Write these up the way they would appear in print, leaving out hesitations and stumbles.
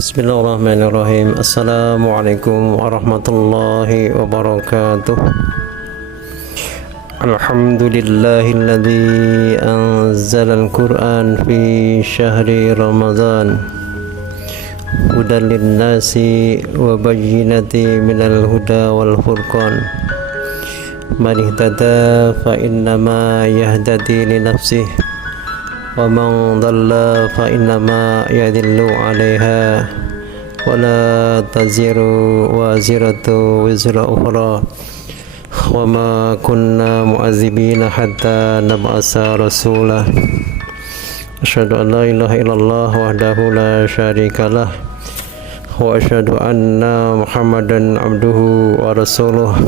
Bismillahirrahmanirrahim. Assalamualaikum warahmatullahi wabarakatuh. Alhamdulillahilladzi anzalal Qur'an fi syahri Ramadan hudan linnasi wa bayyinati minal huda wal furqan. Man ihtada fa innama yahtadi li nafsihi wa man dhalla fa innama yadillu 'alaiha wa la taziru waziratu wizra ukhra wa ma kunna mu'azzibina hatta nab'asa rasula. Asyhadu an la ilaha illallah wahdahu la syarikalah wa asyhadu anna Muhammadan abduhu wa rasuluh.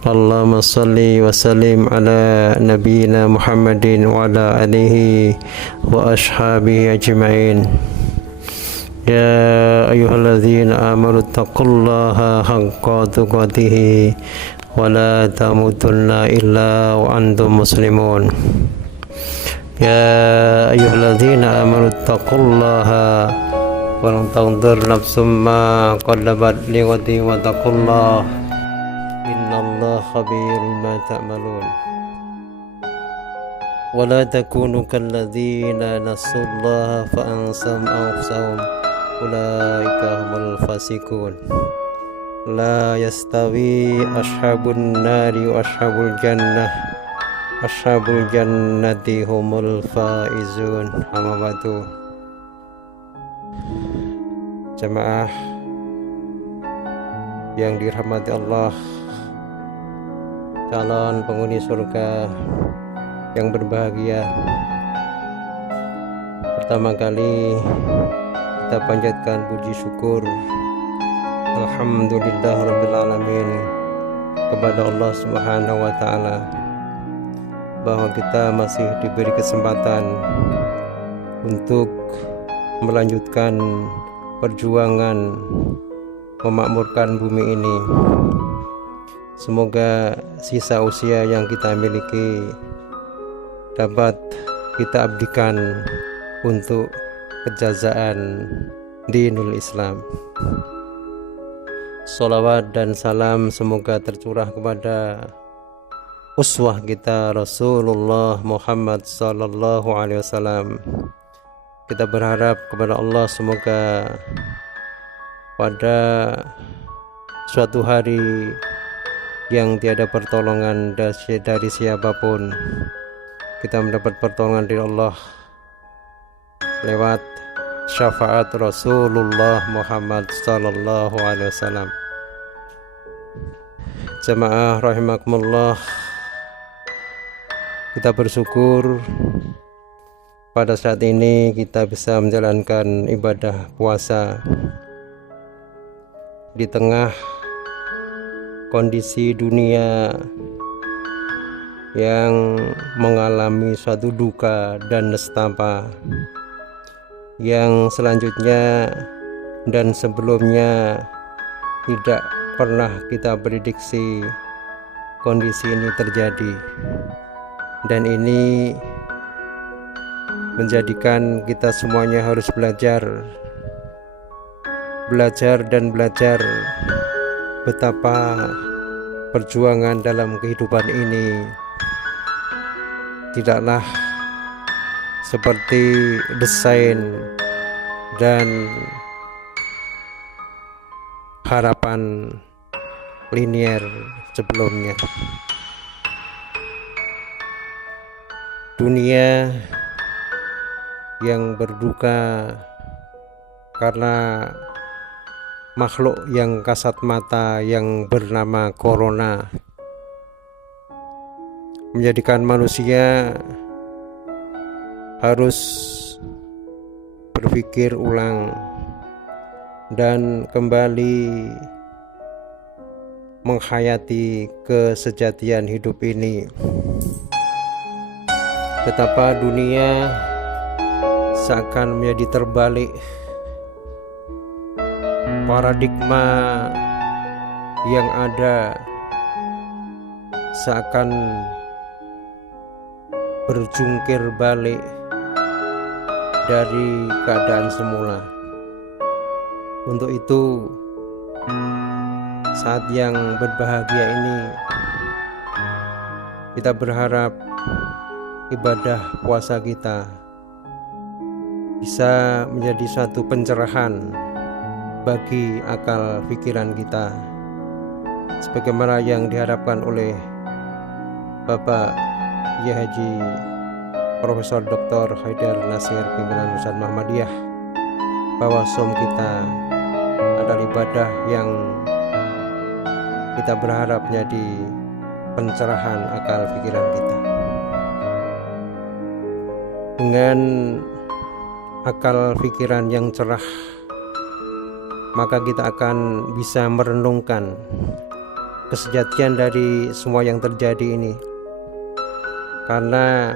Allahumma salli wa sallim ala nabiyyina Muhammadin wa ala alihi wa ashabihi ajma'in. Ya ayyuhalladzina amanu taqullaha haqqa tuqatih wa la tamutunna illa wa antum muslimun. Ya ayyuhalladzina amanu taqullaha wa la tanzur nafsum ma qaddamat lighadin wa taqullaha innallaha khabirun ma ta'malun. Wa la takunu kalladzina nasullaha fa ansahum anfusahum ulaika humul fasiqun. La yastawi ashabun nari wa ashabul jannati humul faizun. Amma ba'du. Jamaah yang dirahmati Allah, calon penghuni surga yang berbahagia, pertama kali kita panjatkan puji syukur alhamdulillahirabbil alamin kepada Allah Subhanahu wa taala bahwa kita masih diberi kesempatan untuk melanjutkan perjuangan memakmurkan bumi ini. Semoga sisa usia yang kita miliki dapat kita abdikan untuk kejazaan dinul Islam. Sholawat dan salam semoga tercurah kepada uswah kita Rasulullah Muhammad sallallahu alaihi wasallam. Kita berharap kepada Allah semoga pada suatu hari yang tiada pertolongan dari siapapun, kita mendapat pertolongan dari Allah lewat syafaat Rasulullah Muhammad sallallahu alaihi wasallam. Jamaah rahimakumullah, kita bersyukur pada saat ini kita bisa menjalankan ibadah puasa di tengah kondisi dunia yang mengalami suatu duka dan nestapa yang selanjutnya dan sebelumnya tidak pernah kita prediksi kondisi ini terjadi, dan ini menjadikan kita semuanya harus belajar betapa perjuangan dalam kehidupan ini tidaklah seperti desain dan harapan linier sebelumnya. Dunia yang berduka karena makhluk yang kasat mata yang bernama corona menjadikan manusia harus berpikir ulang dan kembali menghayati kesejatian hidup ini. Betapa dunia seakan menjadi terbalik, paradigma yang ada seakan berjungkir balik dari keadaan semula. Untuk itu, saat yang berbahagia ini, kita berharap ibadah puasa kita bisa menjadi suatu pencerahan bagi akal pikiran kita, sebagaimana yang diharapkan oleh Bapak Kiai Haji Profesor Dr. Haidar Nasir pimpinan Pusat Muhammadiyah, bahwa som kita adalah ibadah yang kita berharap menjadi pencerahan akal pikiran kita. Dengan akal pikiran yang cerah, maka kita akan bisa merenungkan kesejatian dari semua yang terjadi ini. Karena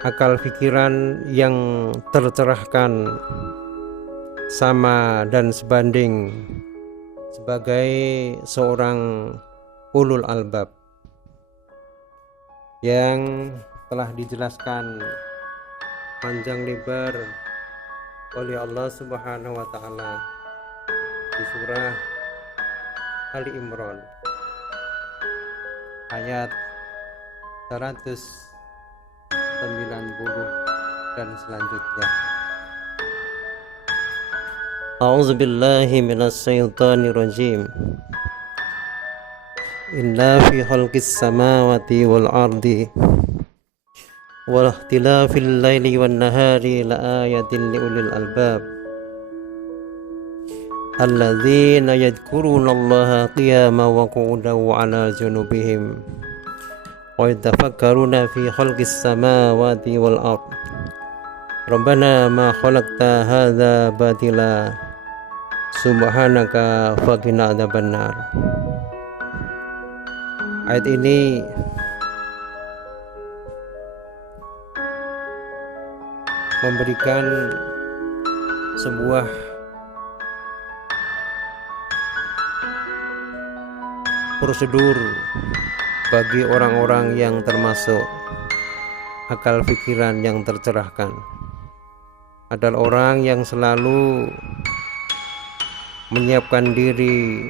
akal pikiran yang tercerahkan sama dan sebanding sebagai seorang ulul albab yang telah dijelaskan panjang lebar oleh Allah Subhanahu wa taala di surah Ali Imran ayat 190 dan selanjutnya. A'udzu billahi minasy syaithanir rajim. Inna fi khalqis samawati wal ardi wa ikhtilafil laili wan nahari laayatin liulil albab alladzina yadhkurunallaha qiyaman wa qu'udan wa 'ala junubihim wa yatafakkaruna fi khalqis samawati wal ard rabbana ma khalaqta hadza batila subhanaka faqina adzabannar. Ayat ini memberikan sebuah prosedur bagi orang-orang yang termasuk akal pikiran yang tercerahkan, adalah orang yang selalu menyiapkan diri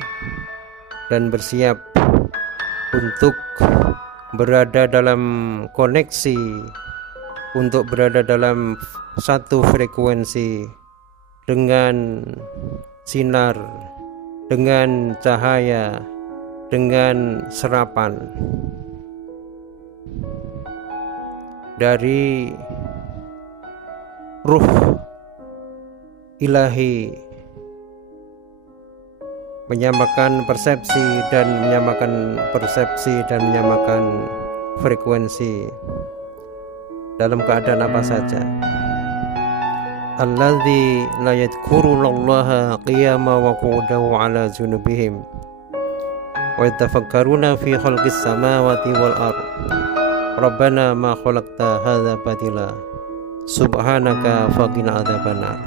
dan bersiap untuk berada dalam koneksi, untuk berada dalam satu frekuensi dengan sinar, dengan cahaya, dengan serapan dari ruh ilahi, menyamakan persepsi dan menyamakan frekuensi dalam keadaan apa saja. Alladzi la yadhkurunallaha qiyaman wa qu'udan wa 'ala junubihim wa yatafakkaruna fi khalqis samawati wal ard rabbana ma khalaqta hadza batila subhanaka faqina adzabannar.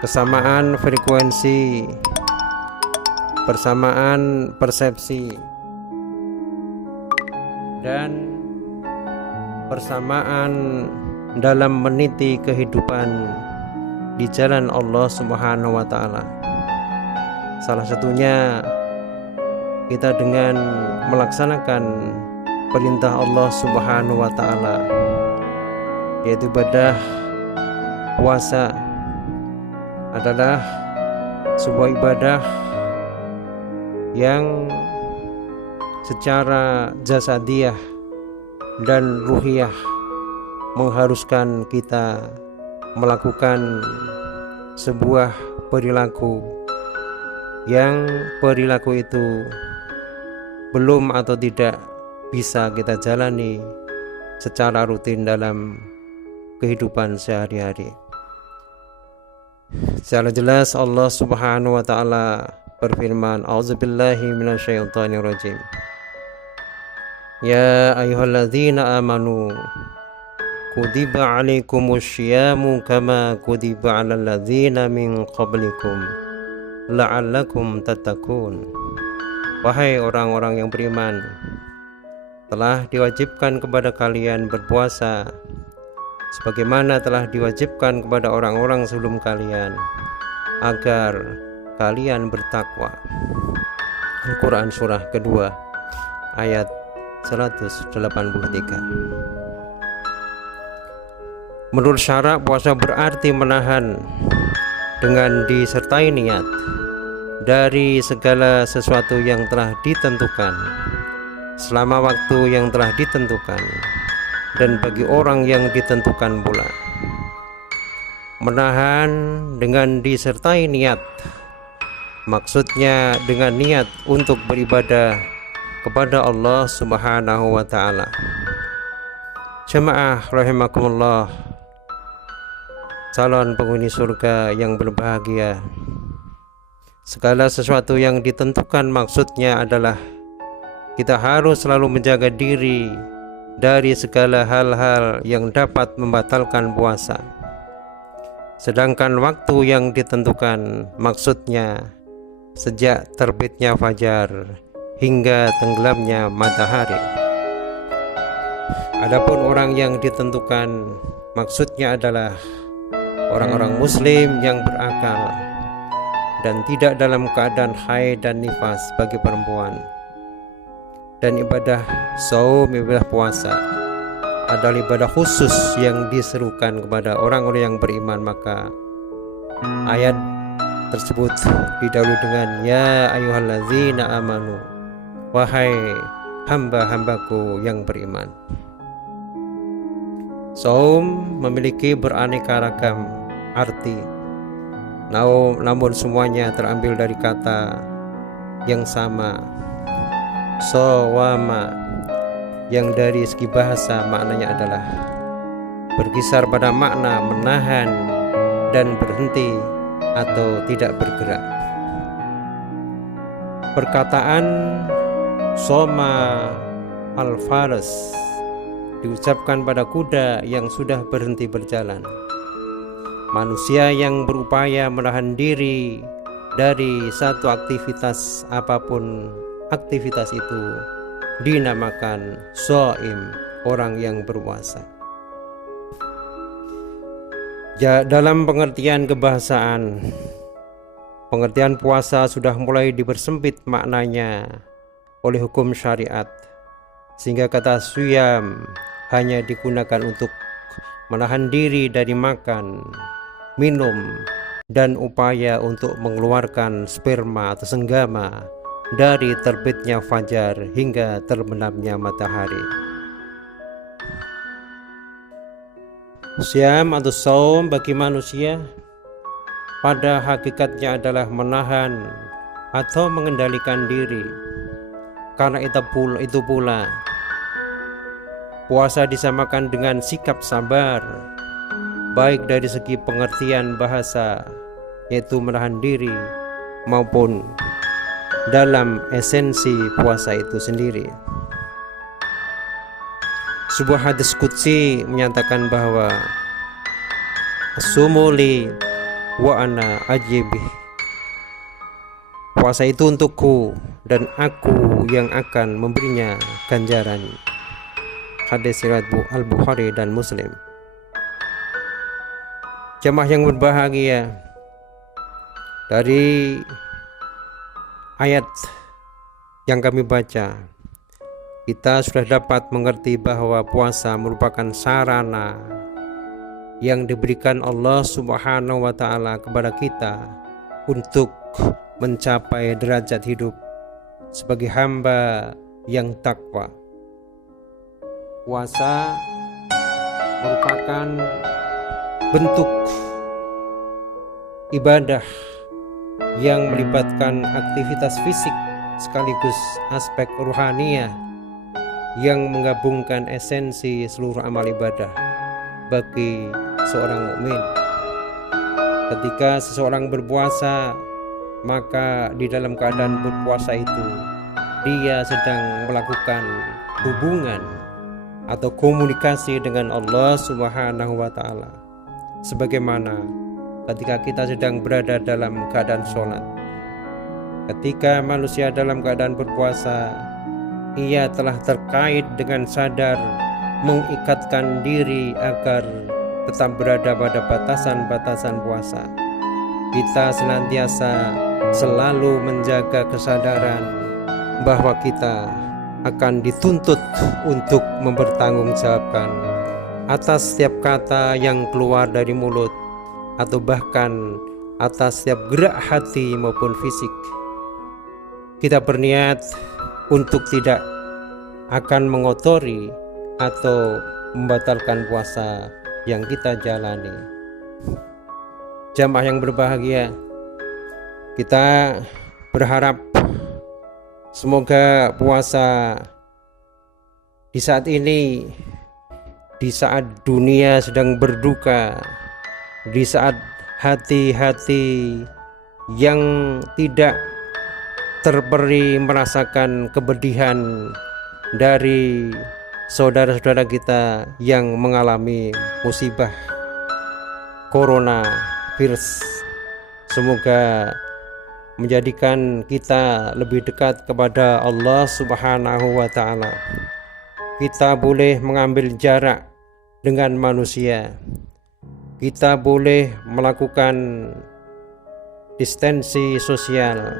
Kesamaan frekuensi, persamaan persepsi, dan persamaan dalam meniti kehidupan di jalan Allah Subhanahu wa taala. Salah satunya kita dengan melaksanakan perintah Allah Subhanahu wa taala, yaitu ibadah puasa adalah sebuah ibadah yang secara jasadiah dan ruhiyah mengharuskan kita melakukan sebuah perilaku yang perilaku itu belum atau tidak bisa kita jalani secara rutin dalam kehidupan sehari-hari. Secara jelas Allah Subhanahu wa taala berfirman, A'udzubillahi minasyaitonir rajim. Ya ayyuhalladzina amanu kutiba alaikumus syiyamu kama kutiba alal ladzina min qablikum la'allakum tattaqun. Wahai orang-orang yang beriman, telah diwajibkan kepada kalian berpuasa sebagaimana telah diwajibkan kepada orang-orang sebelum kalian, agar kalian bertakwa. Al-Quran surah kedua ayat 183. Menurut syarak, puasa berarti menahan dengan disertai niat dari segala sesuatu yang telah ditentukan selama waktu yang telah ditentukan dan bagi orang yang ditentukan pula. Menahan dengan disertai niat, maksudnya dengan niat untuk beribadah kepada Allah Subhanahu wa ta'ala. Jemaah rahimakumullah, calon penghuni surga yang berbahagia, segala sesuatu yang ditentukan maksudnya adalah kita harus selalu menjaga diri dari segala hal-hal yang dapat membatalkan puasa. Sedangkan waktu yang ditentukan maksudnya sejak terbitnya fajar hingga tenggelamnya matahari. Adapun orang yang ditentukan maksudnya adalah orang-orang muslim yang berakal dan tidak dalam keadaan haid dan nifas bagi perempuan. Dan ibadah saum, ibadah puasa adalah ibadah khusus yang diserukan kepada orang-orang yang beriman. Maka ayat tersebut didahului dengan ya ayyuhallazina amanu, wahai hamba-hambaku yang beriman. Saum memiliki beraneka ragam arti, namun semuanya terambil dari kata yang sama, sawama, yang dari segi bahasa maknanya adalah berkisar pada makna menahan dan berhenti atau tidak bergerak. Perkataan soma al-faras diucapkan pada kuda yang sudah berhenti berjalan. Manusia yang berupaya menahan diri dari satu aktivitas apapun aktivitas itu dinamakan shaim, orang yang berpuasa. Dalam pengertian kebahasaan, pengertian puasa sudah mulai dipersempit maknanya oleh hukum syariat, sehingga kata siyam hanya digunakan untuk menahan diri dari makan, minum, dan upaya untuk mengeluarkan sperma atau senggama dari terbitnya fajar hingga terbenamnya matahari. Syam atau saum bagi manusia pada hakikatnya adalah menahan atau mengendalikan diri. Karena itu pula puasa disamakan dengan sikap sabar, baik dari segi pengertian bahasa yaitu menahan diri, maupun dalam esensi puasa itu sendiri. Sebuah hadis qudsi menyatakan bahwa as-sumuli wa ana ajibih, puasa itu untukku dan aku yang akan memberinya ganjaran. Hadis riwayat Al-Bukhari dan Muslim. Jemaah yang berbahagia, dari ayat yang kami baca, kita sudah dapat mengerti bahwa puasa merupakan sarana yang diberikan Allah Subhanahu wa ta'ala kepada kita untuk mencapai derajat hidup sebagai hamba yang takwa. Puasa merupakan bentuk ibadah yang melibatkan aktivitas fisik sekaligus aspek ruhaniyah yang menggabungkan esensi seluruh amal ibadah bagi seorang mukmin. Ketika seseorang berpuasa, maka di dalam keadaan berpuasa itu dia sedang melakukan hubungan atau komunikasi dengan Allah Subhanahu wa ta'ala, sebagaimana ketika kita sedang berada dalam keadaan sholat. Ketika manusia dalam keadaan berpuasa, ia telah terkait dengan sadar mengikatkan diri agar tetap berada pada batasan-batasan puasa. Kita senantiasa selalu menjaga kesadaran bahwa kita akan dituntut untuk mempertanggungjawabkan atas setiap kata yang keluar dari mulut, atau bahkan atas setiap gerak hati maupun fisik. Kita berniat untuk tidak akan mengotori atau membatalkan puasa yang kita jalani. Jamaah yang berbahagia, kita berharap semoga puasa di saat ini, di saat dunia sedang berduka, di saat hati-hati yang tidak terperi merasakan kepedihan dari saudara-saudara kita yang mengalami musibah corona virus, semoga menjadikan kita lebih dekat kepada Allah Subhanahu wa Ta'ala. Kita boleh mengambil jarak dengan manusia, kita boleh melakukan distansi sosial,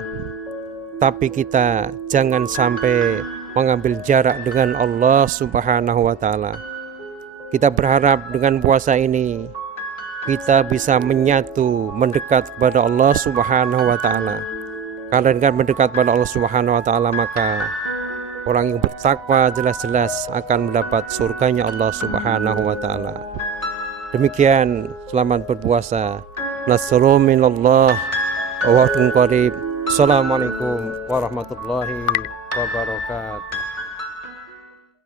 tapi kita jangan sampai mengambil jarak dengan Allah Subhanahu wa Ta'ala. Kita berharap dengan puasa ini kita bisa menyatu, mendekat kepada Allah Subhanahu wa Ta'ala. Karena dengan mendekat kepada Allah Subhanahu wa Ta'ala, maka orang yang bertakwa jelas-jelas akan mendapat surganya Allah Subhanahu wa Ta'ala. Demikian, selamat berpuasa. Nasrul minallah wa wa'dun qarib. Assalamualaikum warahmatullahi wabarakatuh.